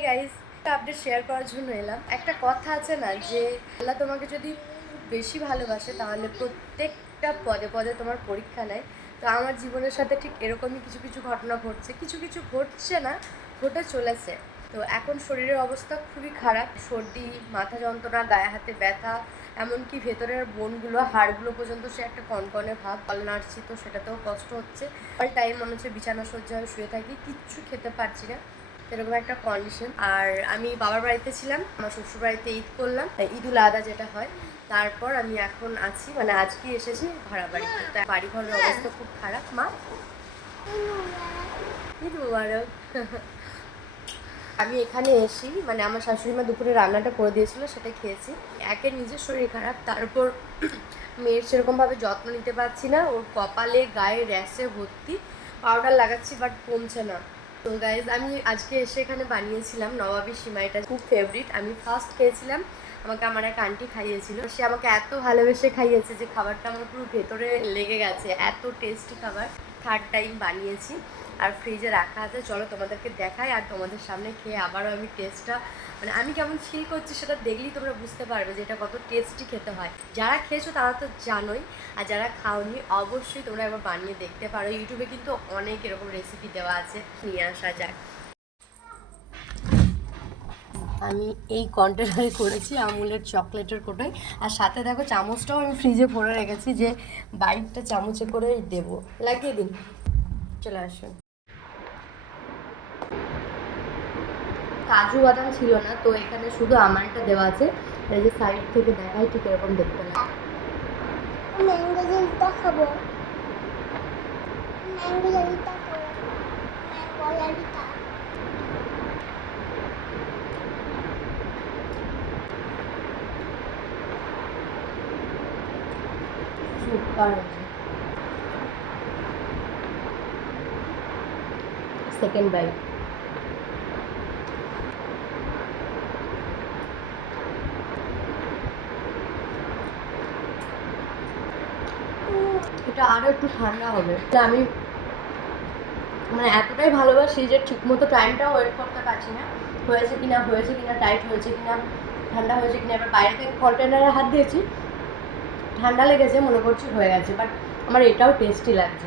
Hi guys, update share করার জন্য এলাম। একটা কথা আছে না যে আল্লাহ তোমাকে যদি বেশি ভালোবাসে তাহলে প্রত্যেকটা পদে পদে তোমার পরীক্ষা নেয়। তো আমার জীবনের সাথে ঠিক এরকমই কিছু কিছু ঘটনা ঘটছে, কিছু কিছু ঘটছে না, ঘটে চলেছে। তো এখন শরীরের অবস্থা খুবই খারাপ, সর্দি, মাথা যন্ত্রণা, গায়ে হাতে ব্যথা, এমনকি ভেতরের বোনগুলো, হাড়গুলো পর্যন্ত সে একটা কনকনে ভাব। ফল নাড়ছি তো সেটাতেও কষ্ট হচ্ছে। অল টাইম মনে হচ্ছে বিছানা সজ্জায় শুয়ে থাকি, কিচ্ছু খেতে পারছি না, এরকম একটা কন্ডিশন। আর আমি বাবার বাড়িতে ছিলাম, আমার শ্বশুর বাড়িতে ঈদ করলাম, ঈদুল আদহা যেটা হয়। তারপর আমি এখন আছি, মানে আজকে এসেছি ভাড়া বাড়িতে। তো বাড়ি ঘরের অবস্থা খুব খারাপ। মা ঈদ মুবারক। আমি এখানে এসি, মানে আমার শাশুড়ি মা দুপুরে রান্নাটা করে দিয়েছিল, সেটা খেয়েছি। একে নিজের শরীর খারাপ, তারপর মেয়ের সেরকমভাবে যত্ন নিতে পারছি না, ওর কপালে গায়ে র্যাশে ভর্তি। পাউডার লাগাচ্ছি বাট কমছে না। তো গাইজ, আমি আজকে এসে এখানে বানিয়েছিলাম নবাবী সিমাইটা, খুব ফেভারিট। আমি ফার্স্ট খেয়েছিলাম, আমাকে আমার এক আন্টি খাইয়েছিল। সে আমাকে এত ভালোবেসে খাইয়েছে যে খাবারটা আমার পুরো ভেতরে লেগে গেছে, এত টেস্টি খাবার। থার্ড টাইম বানিয়েছি আর ফ্রিজে রাখা আছে। চলো তোমাদেরকে দেখাই আর তোমাদের সামনে খেয়ে আবারও আমি টেস্টটা, মানে আমি কেমন ফিল করছি সেটা দেখলেই তোমরা বুঝতে পারবে যে এটা কত টেস্টি খেতে হয়। যারা খেয়েছো তারা তো জানোই, আর যারা খাওনি অবশ্যই তোমরা একবার বানিয়ে দেখতে পারো। ইউটিউবে কিন্তু অনেক এরকম রেসিপি দেওয়া আছে, নিয়ে আসা যাক। আমি এই কন্টেনারে করেছি আমুলের চকলেটের কোটায়, আর সাথে দেখো চামচটাও আমি ফ্রিজে ভরে রেখেছি যে বাইকটা চামচে করে দেবো। লাগিয়ে দিন, চলে আসুন। কাজু বাদাম ছিল না, তো এখানে শুধু আমালটা দেওয়া আছে। এই যে সাইড থেকে দেখাই ঠিক এরকম দেখতে লাগে। ম্যাঙ্গো জেলটা খাবো, ম্যাঙ্গো জেলটা খাবো, ম্যাঙ্গো জেলটা। সুপার। Second bite. এটা আরও একটু ঠান্ডা হবে। আমি মানে এতটাই ভালোবাসি যে ঠিকমতো টাইমটাও ওয়েট করতে পারছি না, হয়েছে কিনা টাইট হয়েছে কিনা, ঠান্ডা হয়েছে কিনা। এবার বাইরে থেকে কন্টেনারে হাত দিয়েছি, ঠান্ডা লেগেছে, মনে করছি হয়ে গেছে, বাট আমার এটাও টেস্টি লাগছে।